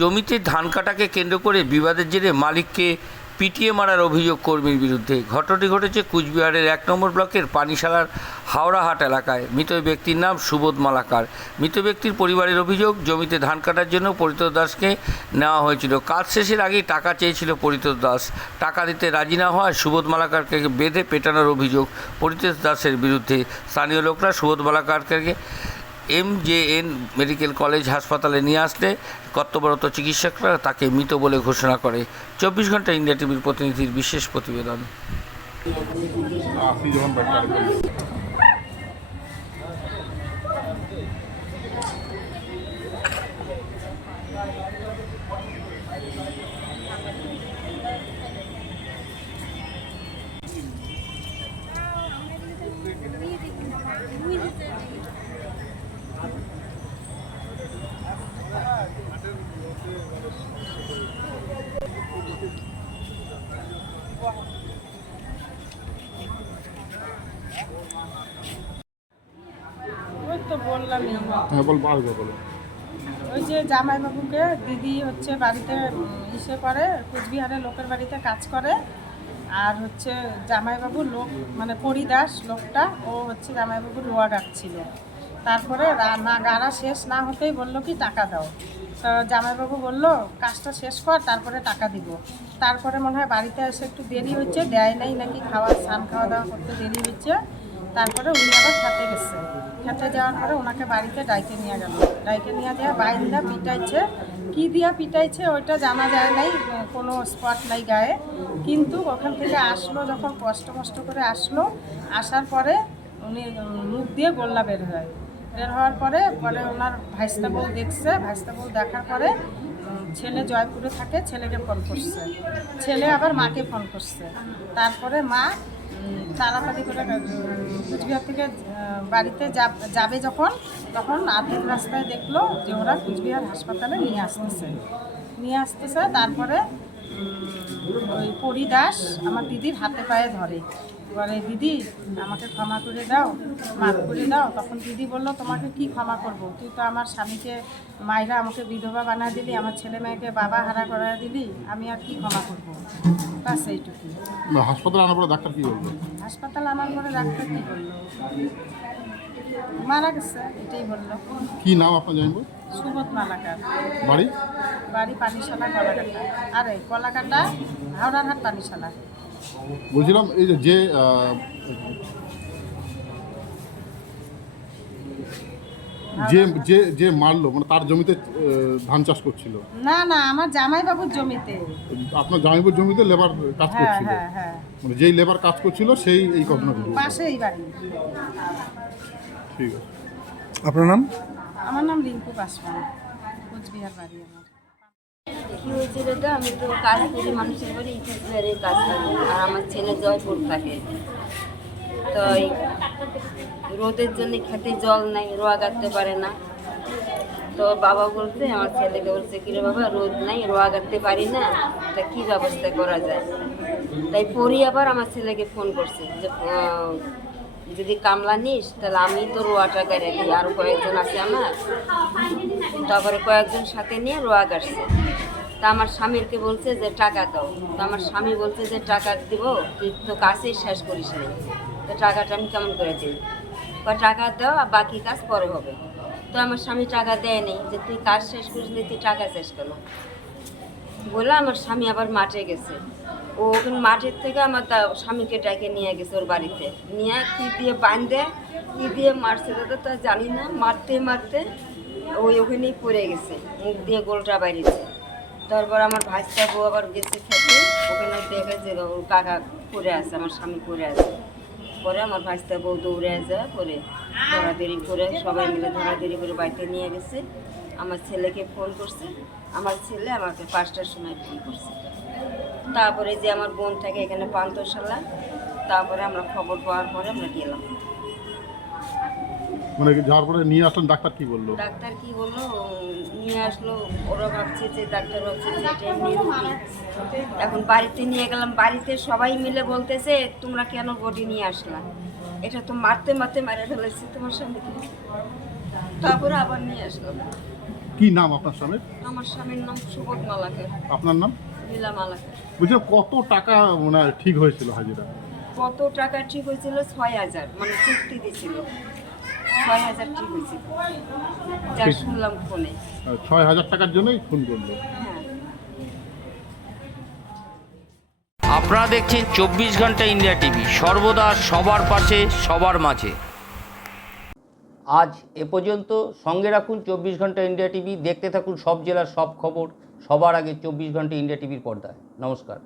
জমিতে ধান কাটাকে কেন্দ্র করে বিবাদের জেরে মালিককে পিটিয়ে মারার অভিযোগ কর্মীর বিরুদ্ধে। ঘটনাটি ঘটেছে কুচবিহারের এক নম্বর ব্লকের পানিশালার হাওড়াহাট এলাকায়। মৃত ব্যক্তির নাম সুবোধ মালাকার। মৃত ব্যক্তির পরিবারের অভিযোগ, জমিতে ধান কাটার জন্য পরিতোষ দাসকে নেওয়া হয়েছিল। কাজ শেষের আগেই টাকা চেয়েছিল পরিতোষ দাস। টাকা দিতে রাজি না হওয়ায় সুবোধ মালাকারকে বেঁধে পেটানোর অভিযোগ পরিতোষ দাসের বিরুদ্ধে। স্থানীয় লোকরা Subodh মালাকারকে M J N medical college হাসপাতালে নিয়ে আসলে কর্তব্যরত চিকিৎসকরা তাকে মৃত বলে ঘোষণা করে। চব্বিশ ঘণ্টা ইন্ডিয়া টিভির প্রতিনিধির বিশেষ প্রতিবেদন। হ্যাঁ বল বার বলো ওই যে জামাইবাবুকে দিদি হচ্ছে বাড়িতে ইসে করে, কুচবিহারে লোকের বাড়িতে কাজ করে। আর হচ্ছে জামাইবাবু লোক মানে পরিদাস লোকটা, ও হচ্ছে জামাইবাবুর রোয়া গাচ্ছিল তারপরে না, গাড়া শেষ না হতেই বলল কি, টাকা দাও। তো জামাইবাবু বলল, কাজটা শেষ কর, তারপরে টাকা দিব। তারপরে মনে হয় বাড়িতে এসে একটু দেরি হচ্ছে, দেয় নাই নাকি, খাওয়া, স্নান খাওয়া দাওয়া করতে দেরি হচ্ছে। তারপরে উনি আবার খেতে গেছে। খেতে যাওয়ার পরে ওনাকে বাড়িতে ডাইকে নিয়ে গেল। ডাইকে নিয়ে দেওয়া বাইন্দা পিটাইছে। কি দিয়া পিটাইছে ওইটা জানা যায় নাই, কোনো স্পট নাই গায়ে। কিন্তু ওখান থেকে আসলো, যখন কষ্ট কষ্ট করে আসলো, আসার পরে উনি মুখ দিয়ে গোল্লা বের হয়। বের হওয়ার পরে পরে ওনার ভাইস্তা বউ দেখছে। ভাইস্তা বউ দেখার পরে ছেলে জয়পুরে থাকে, ছেলেকে ফোন করছে। ছেলে আবার মাকে ফোন করছে। তারপরে মা তাড়াতাড়ি করে কুচবিহার থেকে বাড়িতে যাব- যখন, তখন আধেক রাস্তায় দেখল যে ওরা কুচবিহার হাসপাতালে নিয়ে আসতেছে। নিয়ে আসতেছে, তারপরে ওই পরিদাস আমার দিদির হাতে পায়ে ধরে। বলে দিদি আমাকে ক্ষমা করে দাও মাফ করে দাও। তখন দিদি বলল তোমাকে কি ক্ষমা করব? তুই তো আমার স্বামীকে মায়েরা আমাকে বিধবা বানা দিলি আমার ছেলে মেয়েকে বাবা হারা করা দিলি আমি আর কি ক্ষমা করব? বাস এইটুকুই না হাসপাতালে আনার পরে ডাক্তার কি বলল হাসপাতাল আনার পরে ডাক্তার কি বলল? মারা গেছে এটাই বলল। কি নাম আপনার জানব? সুবোধ মালাকার। বাড়ি? বাড়ি পানিশালা কলাকাটা। আরে কলাকাটা হাওড়ারহাট পানিশালা। বলছিলাম এই যে যে যে যে মারলো মানে তার জমিতে ধান চাষ করছিল। না না আমার জামাইবাবুর জমিতে। আপনার জামাইপুর জমিতে লেবার কাজ হ্যাঁ করছিল? হ্যাঁ হ্যাঁ। মানে যেই লেবার কাজ করছিল সেই এই ঘটনা ঘটেছে। পাশেই বাড়ি। ঠিক আছে। আপনার নাম? আমার নাম রিঙ্কু পাসওয়ান কোচবিহার বাড়ি আমার। কি হয়েছিল তো আমি তো কাজ করি মানুষের বাড়ি ইতিহাসের কাজ করি আর আমার ছেলে জয়পুর থাকে। তো রোদের জন্য খেতে জল নাই, রোয়া গাঁথতে পারে না। তো বাবা বলছে, আমার ছেলেকে বলছে কিরে বাবা, রোদ নাই, রোয়া গাঁথতে পারি না? তা কী ব্যবস্থা করা যায়? তাই পরি আবার আমার ছেলেকে ফোন করছে যে যদি কামলা নিস, তাহলে আমি তো রোয়াটা গাড়ি দিই আরও কয়েকজন আছে আমার। তারপরে কয়েকজন সাথে নিয়ে রোয়া কাটছে তা আমার স্বামীরকে বলছে যে, টাকা দাও। তো আমার স্বামী বলছে যে, টাকা দিব, তুই তো কাছেই শেষ করিস নি। তো টাকাটা আমি কেমন করে দিই? বা টাকা দাও আর বাকি কাজ পরে হবে। তো আমার স্বামী টাকা দেয়নি যে তুই কাজ শেষ করিস তুই টাকা শেষ করো বলে আমার স্বামী আবার মাঠে গেছে। ও ওখানে মাঠের থেকে আমার তা স্বামীকে ডেকে নিয়ে গেছে ওর বাড়িতে। নিয়ে কি দিয়ে বাঁধে, কি দিয়ে মারছে দাদা তা জানি না। মারতে মারতে ওই ওখানেই পড়ে গেছে, মুখ দিয়ে গোলটা বাইরেছে। তারপর আমার ভাইস্তা বউ আবার গেছে খেতে। ওখানে দেখে যে ওর কাকা পড়ে আছে, আমার স্বামী পড়ে আছে। পরে আমার ভাইস্তা বউ দৌড়ে যায় পরে ধরাধরি করে সবাই মিলে ধরাধরি করে বাড়িতে নিয়ে গেছে। আমার ছেলেকে ফোন করছে। আমার ছেলে আমাকে পাঁচটার সময় ফোন করছে। তারপরে যে আমার বোন থাকে এখানে পান্তশালা তারপরে আমরা খবর পাওয়ার পরে আমরা গেলাম। মানে যাওয়ার পরে নিয়ে আসলেন ডাক্তার কি বলল? ডাক্তার কি বলল? নিয়ে আসলো ওরা ভাবছে যে ডাক্তার ভাবছে এখন বাড়িতে নিয়ে গেলাম বাড়িতে সবাই মিলে বলতেছে তোমরা কেন বডি নিয়ে আসলা? এটা তো মারতে মারতে মারে ফেলেছি তোমার স্বামীকে তারপরে আবার নিয়ে আসলাম। কি নাম আপনার স্বামীর? আমার স্বামীর নাম সুবোধ মালাকের। আপনার নাম? লীলা মালাকের। বলছি কত টাকা মানে ঠিক হয়েছিল হাজিরা? কত টাকা ঠিক হয়েছিল? ছয় হাজার মানে চুক্তি দিছিল। ছয় হাজার ঠিক হয়েছিল যা শুনলাম ফোনে। ছয় হাজার টাকার জন্যই খুন করল। হ্যাঁ। আপনারা দেখছেন চব্বিশ ঘণ্টা ইন্ডিয়া টিভি। সর্বদা সবার পাশে সবার মাঝে। আজ এ পর্যন্ত সঙ্গে রাখুন চব্বিশ ঘণ্টা ইন্ডিয়া টিভি। দেখতে থাকুন সব জেলার সব খবর। সবার আগে চব্বিশ ঘণ্টা ইন্ডিয়া টিভির পর্দায়। নমস্কার।